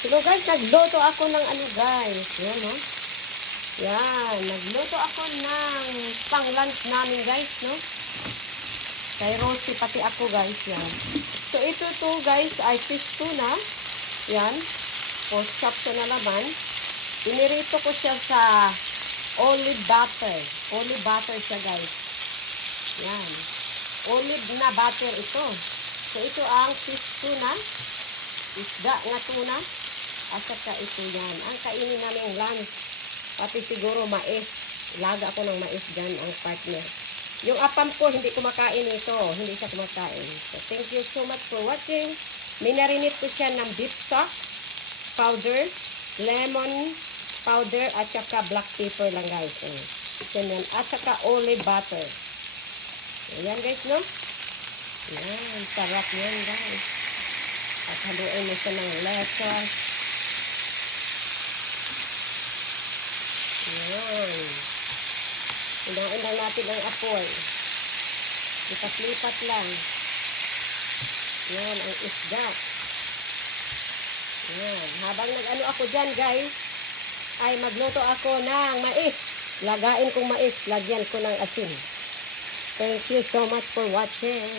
So guys, nagluto ako ng ano guys. Yan, no? Yan, nagluto ako ng pang-lunch namin guys, no? Kay Rosie, pati ako guys, yan. So ito to guys ay fish tuna. Yan. Pork chop siya na laman. Pinirito ko siya sa olive butter. Olive butter siya guys. Yan. Olive na butter ito. So ito ang fish tuna. Isda nga tuna. At saka ito yan. Ang kainin namin lunch. Pati siguro mais. Laga ako ng mais dyan ang partner. Yung apam ko, hindi kumakain ito. Hindi siya kumakain. So thank you so much for watching. Minarinate ko siya ng beef stock, powder, lemon powder, at saka black pepper lang guys. Yan. At saka olive butter. Ayan guys, no? Yan. Sarap yan guys. At haluin mo siya ng lettuce. Yan. Hinain lang natin ang apoy. Lipat-lipat lang. Yan, ang isda. Yan. Habang nag-ano ako dyan, guys, ay magluto ako ng mais. Lagain kong mais. Lagyan ko ng asin. Thank you so much for watching.